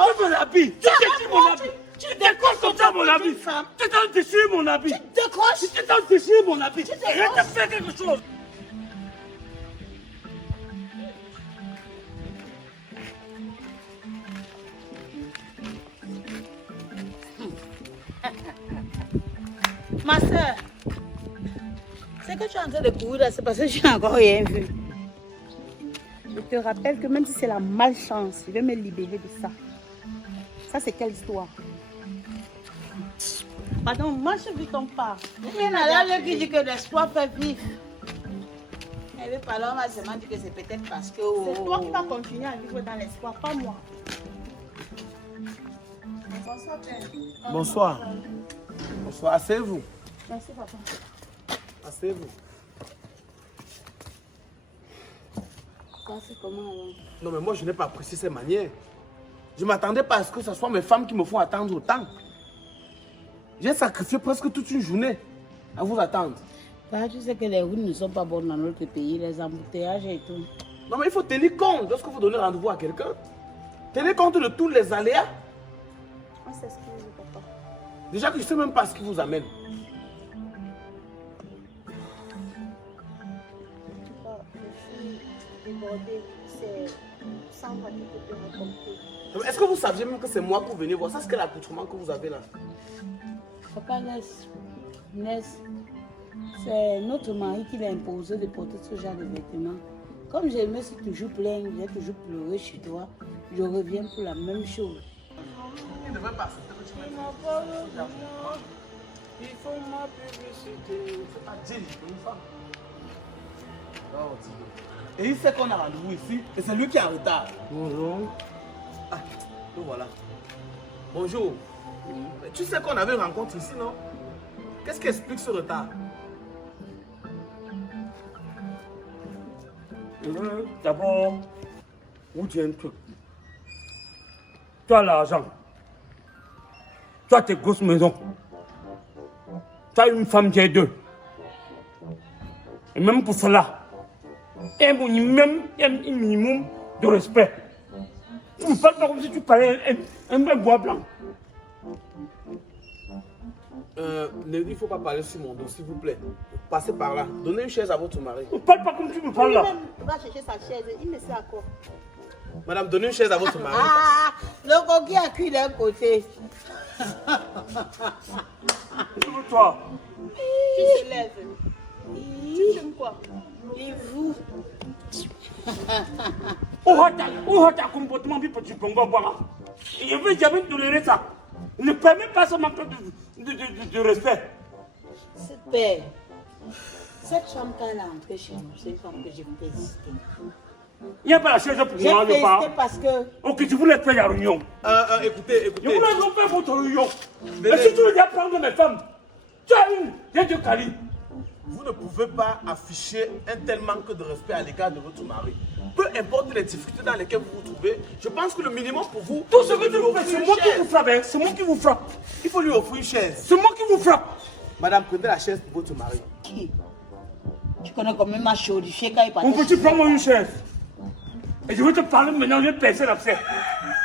enlèves mon habit. Tu déchires mon habit. Tu décroches comme ça mon habit. Tu t'en déchires mon habit. Tu décroches. Tu t'en déchires mon habit. Je vais te faire quelque chose. Ma soeur, c'est que tu es en train de courir là, c'est parce que tu n'as encore rien vu. Je te rappelle que même si c'est la malchance, je vais me libérer de ça. Ça, c'est quelle histoire? Pardon, moi je vis ton pas. Il y en a là qui dit que l'espoir fait vivre. Elle veut parler, on va seulement dire que c'est peut-être parce que... C'est toi qui vas continuer à vivre dans l'espoir, pas moi. Bonsoir, père. Bonsoir. Bonsoir, asseyez-vous. Merci, papa. Asseyez-vous. C'est comment alors? Non, mais moi, je n'ai pas apprécié ces manières. Je ne m'attendais pas à ce que ce soit mes femmes qui me font attendre autant. J'ai sacrifié presque toute une journée à vous attendre. Tu sais que les routes ne sont pas bonnes dans notre pays, les embouteillages et tout. Non, mais il faut tenir compte lorsque vous donnez rendez-vous à quelqu'un. Tenez compte de tous les aléas. On s'excuse, papa. Déjà que je ne sais même pas ce qui vous amène. Est-ce que vous saviez même que c'est moi que vous venez voir? Ça, c'est l'accoutrement que vous avez là. Papa, Ness, c'est notre mari qui l'a imposé de porter ce genre de vêtements. Comme je me suis toujours plainte, j'ai toujours pleuré chez toi, je reviens pour la même chose. Il devrait passer. Il faut ma publicité. C'est pas Jill, une femme. Et il sait qu'on a rendez-vous ici, et c'est lui qui est en retard. Bonjour. Ah, nous voilà. Bonjour. Mais tu sais qu'on avait une rencontre ici, non? Qu'est-ce qui explique ce retard? D'abord, vous dis un truc. Tu as l'argent. Tu as tes grosses maisons. Tu as une femme qui est deux. Et même pour cela, même un minimum de respect. Tu ne parles pas comme si tu parlais un bois blanc. Il ne faut pas parler sur mon dos, s'il vous plaît. Passez par là. Donnez une chaise à votre mari. Ne parle pas comme tu me parles là. Il va chercher sa chaise, il ne sait à quoi. Madame, donnez une chaise à votre mari. Ah, le coquille a cuit d'un côté. Toi. Tu te lèves. Tu aimes quoi? Et vous? Où est ta comportement, petit bongo bois? Je ne vais jamais tolérer ça. Ne permets pas ce manque de respect. Père, cette femme qu'elle a entrée chez nous, c'est une femme que j'ai testée. Il n'y a pas la chaise pour moi, j'ai je parle. testé parce que... Ok, tu voulais faire la réunion. Écoutez. Je voulais romper votre réunion. Mais si tu veux bien prendre mes femmes, tu as une, j'ai deux calis. Vous ne pouvez pas afficher un tel manque de respect à l'égard de votre mari. Peu importe les difficultés dans lesquelles vous vous trouvez, je pense que le minimum pour vous... Tout ce que tu fais, c'est moi qui vous frappe. Hein. C'est moi qui vous frappe. Il faut lui offrir une chaise. C'est moi qui vous frappe. Madame, prenez la chaise pour votre mari. Qui? Tu connais quand même ma chaudifiée quand il partait. Mon petit, prends-moi une chaise. Et je vais te parler maintenant, je vais percer l'abcès.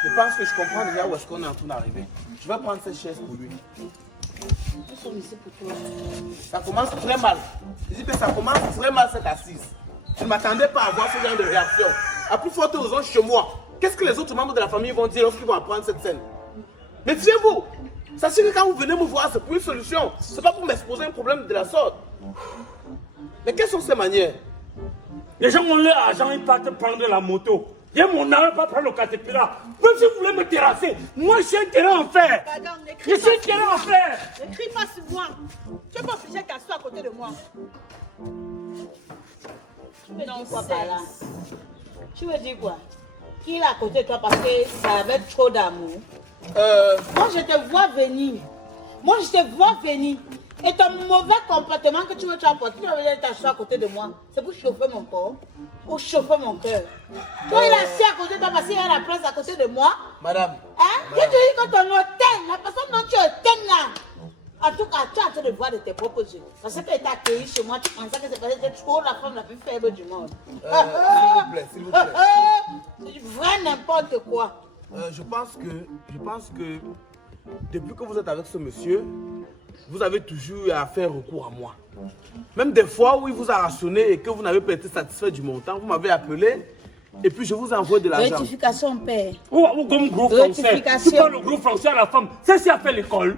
Je pense que je comprends déjà où est-ce qu'on est en train d'arriver. Je vais prendre cette chaise pour lui. Nous sommes ici pour toi. Ça commence très mal. Je dis que ça commence très mal cette assise. Je ne m'attendais pas à avoir ce genre de réaction. À plus forte raison chez moi. Qu'est-ce que les autres membres de la famille vont dire lorsqu'ils vont apprendre cette scène? Méfiez-vous. Sachez que quand vous venez me voir, c'est pour une solution. Ce n'est pas pour m'exposer un problème de la sorte. Mais quelles sont ces manières? Les gens ont leur argent, ils partent prendre la moto. J'ai mon argent, pas prendre le caterpillar. Même si vous voulez me terrasser, moi je suis un terrain en fer. Madame, Je suis un terrain en fer. ne crie pas sur moi. Tu n'es pas obligé qu'elle soit à côté de moi. Tu veux dire quoi par là? Tu veux dire quoi? Qu'il est à côté de toi parce que ça avait trop d'amour. Moi je te vois venir. Moi je te vois venir. Et ton mauvais comportement que tu veux apporter, tu vas venir t'asseoir à côté de moi. C'est pour chauffer mon corps ou chauffer mon cœur. Toi, il est assis à côté de toi parce qu'il a la place à côté de moi. Madame. Hein? Qu'est-ce que tu dis que ton hôtel, la personne dont tu hôtel là? En tout cas, tu es en train de voir de tes propres yeux. Parce que tu as été accueilli chez moi, tu pensais que c'est parce que tu es trop la femme la plus faible du monde. S'il vous plaît, s'il vous plaît. C'est du vrai n'importe quoi. Je pense que depuis que vous êtes avec ce monsieur, vous avez toujours eu à faire recours à moi. Même des fois où il vous a rationné et que vous n'avez pas été satisfait du montant, vous m'avez appelé et puis je vous ai envoyé de l'argent. Rectification, père. Ou comme gros français. Tu parles le gros français à la femme. C'est ce qui a fait l'école.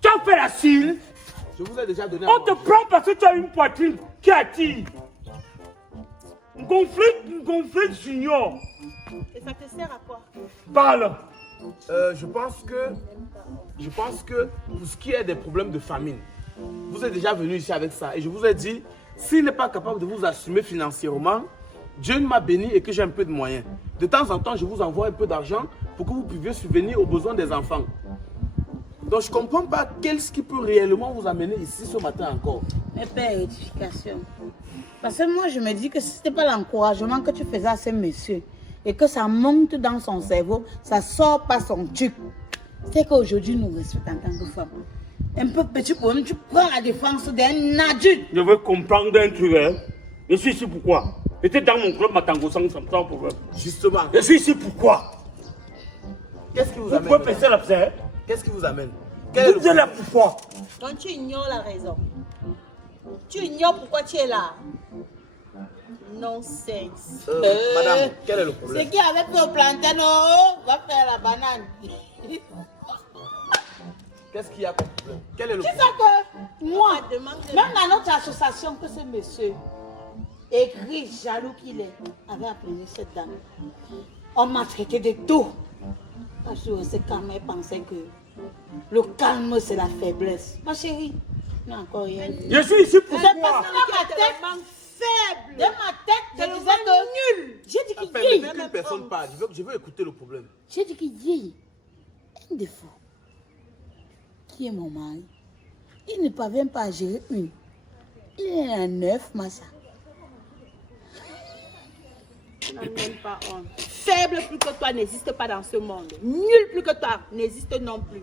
Tu as fait la cile. Je vous ai déjà donné. On te prend parce que tu as une poitrine qui attire. Gonflé junior. Et ça te sert à quoi? Parle. Je pense que pour ce qui est des problèmes de famine, vous êtes déjà venu ici avec ça. Et je vous ai dit, s'il n'est pas capable de vous assumer financièrement, Dieu m'a béni et que j'ai un peu de moyens. De temps en temps, je vous envoie un peu d'argent pour que vous puissiez subvenir aux besoins des enfants. Donc je ne comprends pas qu'est-ce qui peut réellement vous amener ici ce matin encore. Mais père, rectification. Parce que moi, je me dis que si ce n'était pas l'encouragement que tu faisais à ce monsieur et que ça monte dans son cerveau, ça ne sort pas son tube. C'est qu'aujourd'hui, nous respectons en tant que femme. Un peu petit problème, tu prends la défense d'un adulte. Je veux comprendre un truc. Hein. Je suis ici pourquoi? J'étais dans mon club Matango sans problème. Justement. Je suis ici pourquoi? Qu'est-ce qui vous amène? Vous pouvez passer la pierre. Qu'est-ce qui vous amène? Quel est le Vous êtes là pourquoi? Donc tu ignores la raison. Tu ignores pourquoi tu es là. Nonsense. Madame, quel est le problème? C'est qui avait fait au plantain, va faire la banane. Qu'est-ce qu'il y a comme problème? Quel est le Tu problème? sais que moi, même dans notre association, que ce monsieur, aigri, jaloux qu'il est, avait appelé cette dame. On m'a traité de tout. Parce que c'est quand même pensé que le calme, c'est la faiblesse. Ma chérie, non, encore rien dit. Je suis ici pourquoi? C'est parce que dans ma tête, faible. Dans ma tête, je disais que nul. J'ai dit qu'il Enfin, y mais qu'une personne parle, je veux écouter le problème. J'ai dit qu'il y a un défaut. Qui est mon mari? Il ne parvient pas à gérer une. Il est à 9, Massa. Même pas honte. Faible plus que toi n'existe pas dans ce monde. Nul plus que toi n'existe non plus.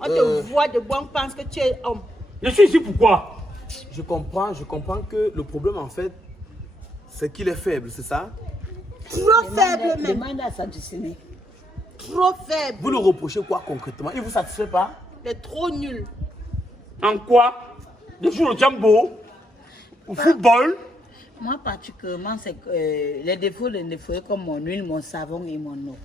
On te voit de bon, pense que tu es homme. Je suis ici pourquoi? Je comprends que le problème en fait, c'est qu'il est faible, c'est ça? Trop faible même. Demande à sa destinée. Trop faible. Vous le reprochez quoi concrètement? Il ne vous satisfait pas? Il est trop nul. En quoi? Je joue le jambo, au football. Moi, particulièrement, c'est que les défauts comme mon huile, mon savon et mon eau.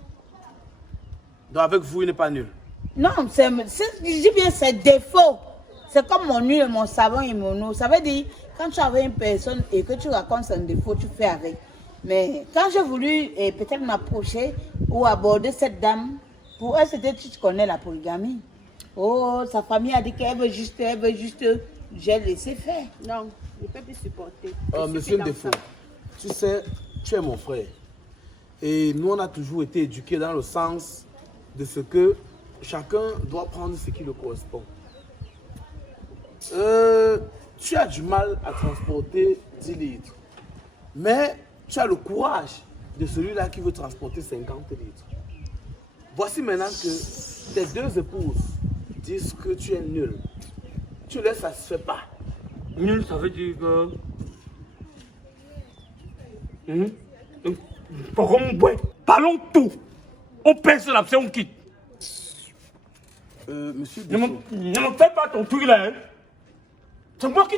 Donc avec vous, il n'est pas nul? Non, je dis bien c'est défaut. C'est comme mon huile, mon savon et mon eau. Ça veut dire, quand tu avais une personne et que tu racontes son défaut, tu fais avec. Mais quand j'ai voulu peut-être m'approcher ou aborder cette dame, pour elle, c'était, tu connais la polygamie. Oh, sa famille a dit qu'elle veut juste, j'ai laissé faire. Non, je ne peux plus supporter. Monsieur Défaut, tu sais, tu es mon frère. Et nous, on a toujours été éduqués dans le sens de ce que chacun doit prendre ce qui le correspond. Tu as du mal à transporter 10 litres. Mais tu as le courage de celui-là qui veut transporter 50 litres. Voici maintenant que tes deux épouses disent que tu es nul. Tu ne les satisfais pas. Nul, ça veut dire que... Parlons tout. On pèse l'absent, on quitte. Monsieur Ne Défaut, me fais pas ton truc là. Hein. C'est moi qui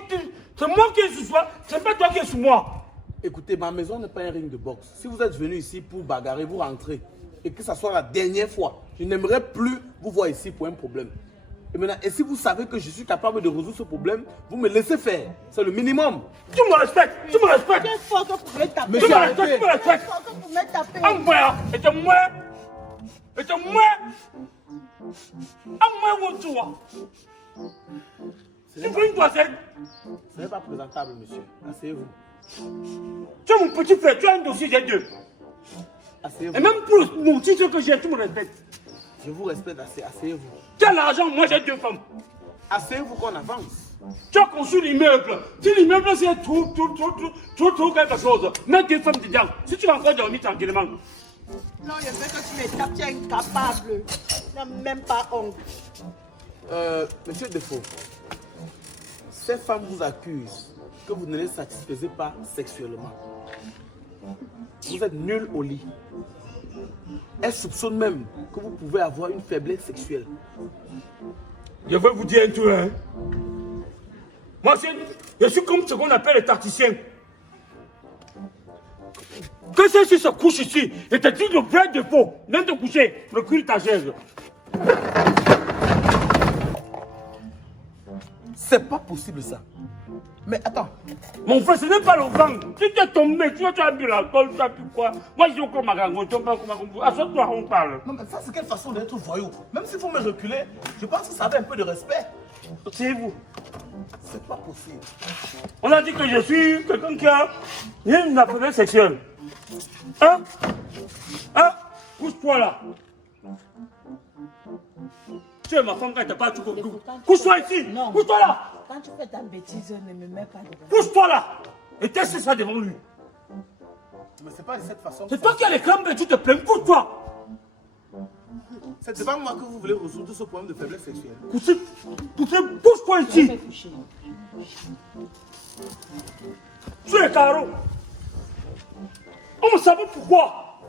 est sous toi, c'est pas toi qui es sous moi. écoutez, ma maison n'est pas un ring de boxe. Si vous êtes venu ici pour bagarrer, vous rentrez. Et que ça soit la dernière fois. Je n'aimerais plus vous voir ici pour un problème. Et maintenant, et si vous savez que je suis capable de résoudre ce problème, vous me laissez faire. C'est le minimum. Tu me respectes, tu me respectes. C'est fort que vous pouvez taper. Monsieur, Tu me respectes, tu me respectes. C'est fort que vous pouvez taper. Envoie, et moi, où tu vois. Tu veux une toisette? Ce n'est pas présentable, monsieur. Asseyez-vous. Tu es mon petit frère, tu as un dossier, j'ai deux. Asseyez-vous. Et même pour mon titre que j'ai, tu me respectes. Je vous respecte assez. Asseyez-vous. Tu as l'argent, moi j'ai deux femmes. Asseyez-vous qu'on avance. Tu as construit l'immeuble. Si l'immeuble c'est trop quelque chose, mets deux femmes dedans. Si tu vas encore dormir tranquillement. Non, je veux que tu me tapes, tu es incapable. Tu n'as même pas honte. Monsieur Défaut, ces femmes vous accusent que vous ne les satisfaisez pas sexuellement. Vous êtes nul au lit. Elle soupçonne même que vous pouvez avoir une faiblesse sexuelle. Je vais vous dire un truc, hein. Moi, je suis comme ce qu'on appelle les tacticiens. Que celle-ci se couche ici et te dit le vrai défaut, viens te coucher, recule ta chaise. C'est pas possible ça. Mais attends. Mon frère, ce n'est pas le vent. Si tu es tombé, tu as bu l'alcool, tu as bu quoi? Moi, je suis encore ma gangue, tu pas comment. À ce toi, on parle. Non, mais ça, c'est quelle façon d'être voyou? Même s'il faut me reculer, je pense que ça avait un peu de respect. C'est vous. C'est pas possible. On a dit que je suis quelqu'un qui a une faiblesse sexuelle. Hein? Hein? Couche-toi là. Tu es ma femme quand tu pas tout. Couche-toi ici. Couche-toi là. Quand tu fais ta bêtise, ne me mets pas dedans. Couche-toi là. Et teste ça devant lui. Mais c'est pas de cette façon. C'est toi qui as les crampes et tu te plains. Couche-toi. C'est devant moi que vous voulez résoudre ce problème de faiblesse sexuelle. Couche-toi ici. Sur les carreaux. On me savait pourquoi.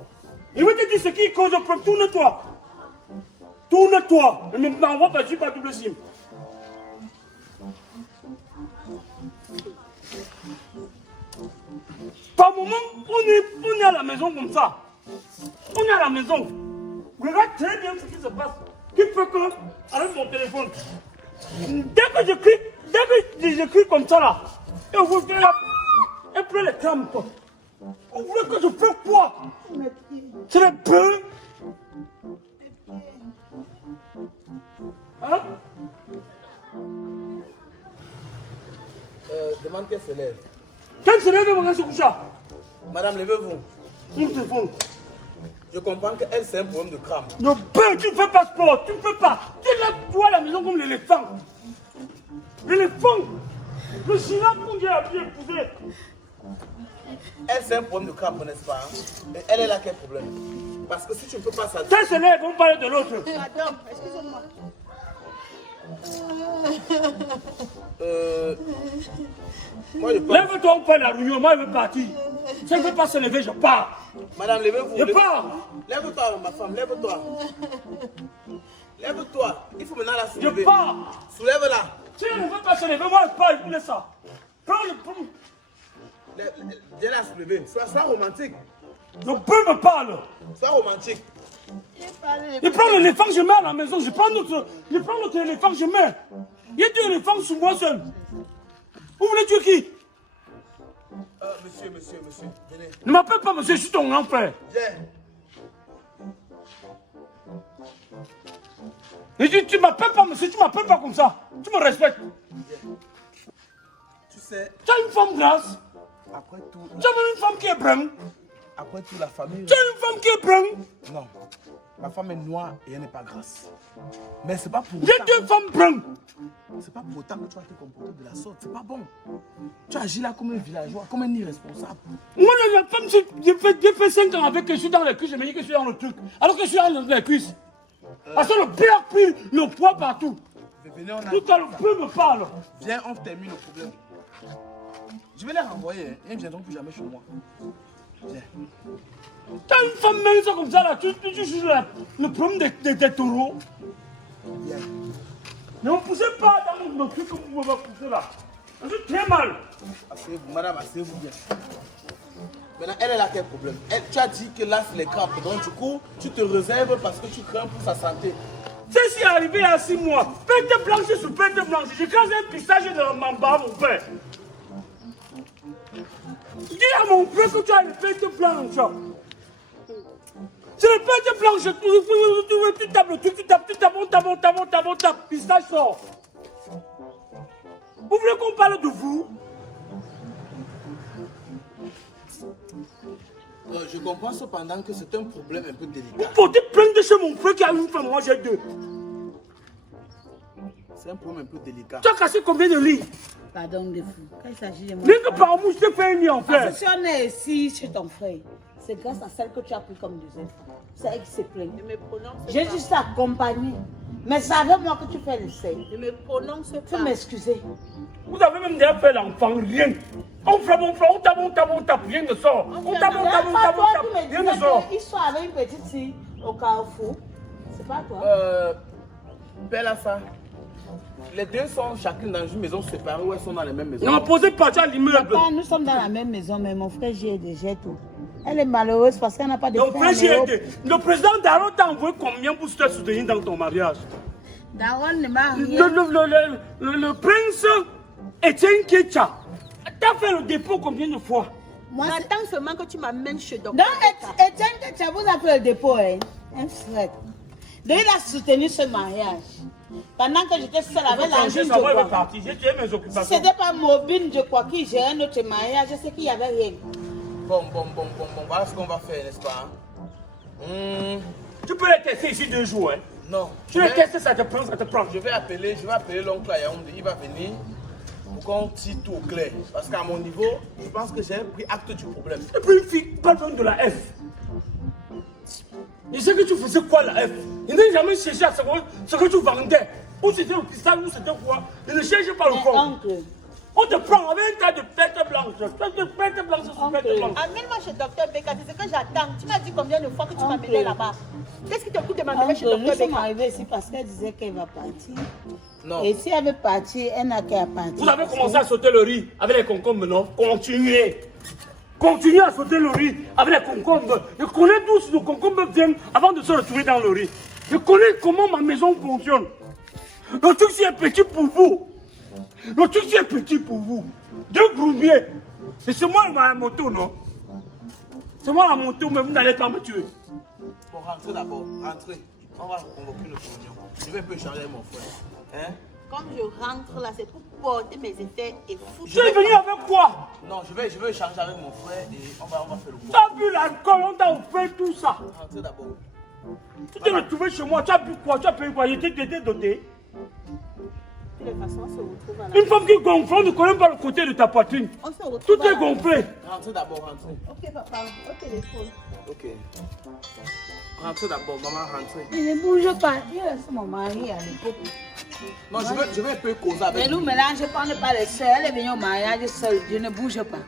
Je vais te dire ce qui cause le problème. Tourne-toi. Tourne-toi. Ne m'envoie pas, je suis pas double sim. Par moment, on est à la maison comme ça. On est à la maison. Regarde très bien ce qui se passe. Qui peut que, avec mon téléphone, dès que je crie comme ça là, et vous faites et puis les crampes. Vous voulez que je fasse quoi? C'est les peu. Hein? Demande qu'elle se lève. Qu'elle se lève et regarde ce coucha. Madame, levez-vous. Mon téléphone. Je comprends qu'elle, c'est un problème de crampes. Le peu, tu ne fais pas sport, tu ne peux pas. Tu es là, toi, à la maison comme l'éléphant. L'éléphant. Le girafe qu'on vient à bien épouser. Elle, c'est un problème de crampes, n'est-ce pas? Et elle est là, quel problème? Parce que si tu ne peux pas ça. Ça se lève, on parle de l'autre. Madame, excusez-moi. Moi, je pense... Lève-toi, on fait la réunion, moi je veux partir. Si elle ne veut pas se lever, je pars. Madame, levez-vous. Je pars. Lève-toi, ma femme, lève-toi. Lève-toi. Il faut maintenant la Je soulever. pars. Soulève-la. Si elle ne veut pas se lever, moi je pars, je voulais ça. Prends le peu. Viens la soulever. Sois romantique. Le peu me parle. Sois romantique. Je prends l'éléphant, je mets à la maison. Je prends notre éléphant, je mets. Il y a deux éléphants sur moi seul. Vous voulez tuer qui? Monsieur, venez. Ne m'appelle pas monsieur, je suis ton grand frère. Viens. Je dis, tu m'appelles pas monsieur, tu m'appelles pas comme ça. Tu me respectes. Tu sais, Tu as une femme grasse. après tout, Tu as même une femme qui est brune. la famille... Tu as une femme qui est brune. Non. Ma femme est noire et elle n'est pas grasse. Mais c'est pas pour J'ai autant... deux femmes brunes. C'est pas pour autant que tu vas te comporter de la sorte. C'est pas bon. Tu agis là comme un villageois, comme un irresponsable. Moi, la femme, j'ai fait 5 ans avec que je suis dans les cuisses. Je me dis que je suis dans le truc. Alors que je suis dans les cuisses. Parce que le pire a pris le poids partout. Venez, on a... Tout à le peu me parle. Viens, on termine le problème. Je vais les renvoyer. Hein. Ils ne viendront plus jamais chez moi. Viens. Tu as une femme mince comme ça là. Tu joues le problème des taureaux. Viens. Ne me poussez pas dans mon truc que vous me poussez là. Je suis très mal. Asseyez-vous, madame, asseyez-vous bien. Maintenant, elle est là, quel problème? Tu as dit que là, c'est les crampes. Donc, du coup, tu te réserves parce que tu crains pour sa santé. Ceci est arrivé il y a 6 mois. Pète blanche sur pète blanche. J'ai cassé un pistage de mon bas, mon père. Dis à mon père que tu as une pète blanche. C'est le pète blanche. Tu tapes le truc, tu tapes, pistage sort. Vous voulez qu'on parle de vous? Je comprends cependant que c'est un problème un peu délicat. Vous portez plainte de chez mon frère qui a une femme, moi j'ai deux. C'est un problème un peu délicat. Tu as cassé combien de lits? Pardon de fou. Quand il s'agit de moi. Rien que par moi, je t'ai fait un lit en Parce fer. que si on est ici chez ton frère, c'est grâce à celle que tu as pris comme deuxième femme. C'est elle qui s'est plainte. Ne me prononce J'ai pas. juste accompagné. Mais c'est avec moi que tu fais l'essai. Ne me prononce Tu pas. m'excuser. Vous avez même déjà fait l'enfant, rien. On On frappe, on tape, rien ne sort. On tape, rien ne sort. Ils sont avec une petite fille au Carrefour. C'est pas toi. Belle affaire. Les deux sont chacune dans une maison séparée ou elles sont dans les mêmes maisons? Non, posez pas à l'immeuble. Papa, nous sommes dans la même maison, mais mon frère j'ai déjà tout. Elle est malheureuse parce qu'elle n'a pas de Donc, frère. le président Daron t'a envoyé combien pour te soutenir dans ton mariage? Daron ne m'a rien. Le prince Etienne Ketcha t'a fait le dépôt combien de fois? Moi, j'attends seulement que tu m'amènes chez Docteur. Donc, Etienne Ketcha vous a fait le dépôt, hein? Un frère. Donc, il a soutenu ce mariage. Pendant que j'étais seule avec l'engin de bois. Si ce n'était pas Mobile, je crois, qui gérait notre mariage, je sais qu'il n'y avait rien. Bon, voilà ce qu'on va faire, n'est-ce pas? Tu peux les tester ici 2 jours, hein? Non. Tu les testes, ça te prend. Je vais appeler l'oncle à Yaoundé, il va venir pour qu'on tire tout au clair. Parce qu'à mon niveau, je pense que j'ai pris acte du problème. Et puis une fille, pas besoin de la F. Je sais que tu faisais quoi la F? Il n'a jamais cherché à savoir ce que tu vendais. Ou c'était le cristal, ou c'était quoi. Il ne cherche pas le fond. On te prend avec un tas de pètes blanches. Amène-moi chez Docteur Beka, c'est ce que j'attends. Tu m'as dit combien de fois que tu m'amènes là-bas? Qu'est-ce qui te coûte de m'amener chez Docteur Nous sommes Beka? arrivés ici parce qu'elle disait qu'elle va partir. Non. Et si elle veut partir, elle n'a qu'à partir. Vous avez commencé à sauter le riz avec les concombres, non? Continuez. Continuez à sauter le riz avec les concombres. Je connais d'où ces concombres viennent avant de se retrouver dans le riz. Je connais comment ma maison fonctionne. Le truc c'est petit pour vous. Le truc c'est petit pour vous. 2 groupiers. Et c'est moi la moto, non? C'est moi la moto, mais vous n'allez pas me tuer. Bon, rentrez d'abord, rentrez. On va convoquer le pognon. Je vais un peu échanger avec mon frère. Hein? Comme je rentre là, c'est pour porter mes effets et foutre. Tu es venu avec quoi? Non, je vais échanger avec mon frère et on va faire le Tu point. as bu l'alcool, on t'a offert tout ça. Rentrez d'abord. Tu t'es retrouvé chez moi, tu as bu quoi? Tu as payé quoi? J'étais doté. De toute façon, on se retrouve à la Une femme qui gonfle, on ne connaît pas le côté de ta poitrine. On se retrouve Tout à est la- gonflé. Rentrez d'abord, rentrez. Ok, papa, au téléphone. Ok. Rentrez d'abord, maman, rentrez. Il ne bouge pas. Il reste mon mari à l'époque. Non, je vais un peu causer avec Mais nous, lui. maintenant, je ne parle pas de soeur. Elle est venue au mariage seule. Je ne bouge pas.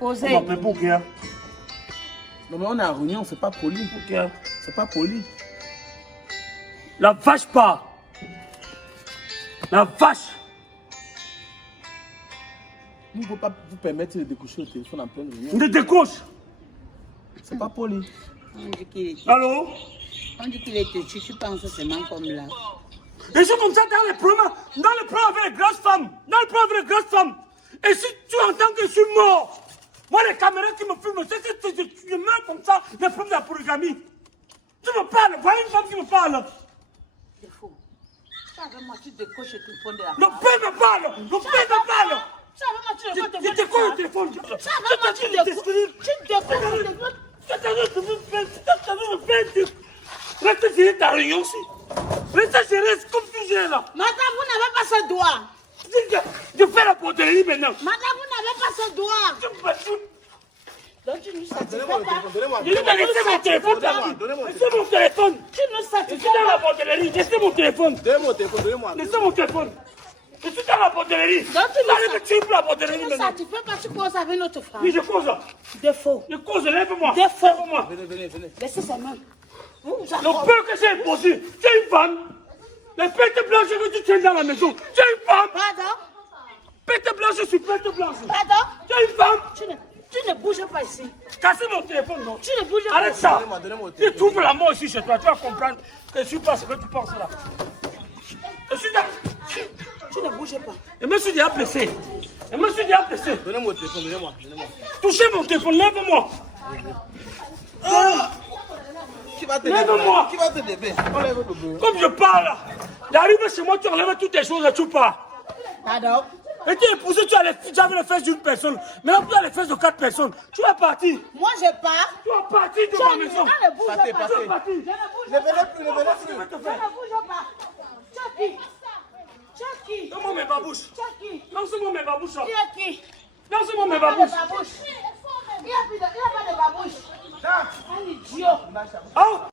Causez. On m'appelle pour rien. Non, mais on est en réunion, c'est pas poli. C'est pas poli. La vache part. La vache. Nous ne pouvons pas vous permettre de décrocher le téléphone en pleine réunion. Ne décroche. C'est pas poli. On dit qu'il est, Allô? on dit qu'il est têtu. Je pense seulement comme là. Et c'est comme ça dans les problèmes avec les grosses femmes. Dans les problèmes avec les grosses femmes. Et si tu entends que je suis mort, moi les caméras qui me filment, c'est que je meurs comme ça, les problèmes de la polygamie. Tu me parles, voilà une femme qui me parle. C'est faux. Ça, avec moi, tu décoches le téléphone de la Le père me parle. Le père me parle. Ça, avec moi, tu décoches Je décolle le téléphone. Ça, avec moi, tu décoches le téléphone. Reste gérer ta réunion aussi. Reste gérer comme tu gères là. Madame, vous n'avez pas ce droit. Je fais la poterie maintenant. Madame, vous n'avez pas ce droit. Tu me bats. Donc, tu ne satisfais Donnez-moi le pas. téléphone, donnez-moi. Je vais laisser mon téléphone là. Donnez-moi. Laissez mon téléphone. Tu ne Je satisfais suis dans la pas. poterie. Laissez mon téléphone. Donnez-moi le téléphone, donnez-moi. Laissez mon téléphone. Je suis dans la poterie. Donc, tu Allez me tuer pour la Tu poterie ne maintenant. satisfais pas. Tu causes avec notre femme. Oui, je cause. Défaut. Je cause, lève-moi. Défaut. Lève-moi. Venez. Laissez sa main. Vous, vous Le peu que j'ai imposé, c'est une femme. Les pètes blanches que tu tiens dans la maison, c'est une femme. Pardon? Pète blanche, je suis pète blanche. Pardon? C'est une femme. Tu ne bouges pas ici. Cassez mon téléphone, non. Tu ne bouges pas. Arrête ça. Donnez-moi le Tu téléphone. trouves la mort ici chez toi, tu vas comprendre que je suis pas ce que tu penses là. Je suis là. Tu ne bouges pas. Je me suis déjà blessé. Je me suis déjà blessé. Donnez-moi le téléphone, donnez-moi. Touchez mon téléphone, lève-moi. Qui va te Lève-moi. Qui va te lever? Enlève le bébé. Comme je parle, j'arrive chez moi, tu enlèves toutes tes choses et tu pars. Pardon? Et tu es épousé, tu avais les fesses d'une personne. Maintenant, tu as les fesses de 4 personnes. Tu vas partir. Moi, je pars. Tu vas partir de ma maison. Je ne bouge Partez, pas. partez. Tu vas partir. Je ne bouge Ne pas. venez plus, ne venez Je plus. vais te Je faire. ne bouge pas. Chucky. Chucky. Donne-moi mes babouches. Chucky. Lance-moi mes babouches. là. Il a qui? Lance-moi mes Il a pas de babouches. babouche. Il a pas de babouche. Un idiot. Ah.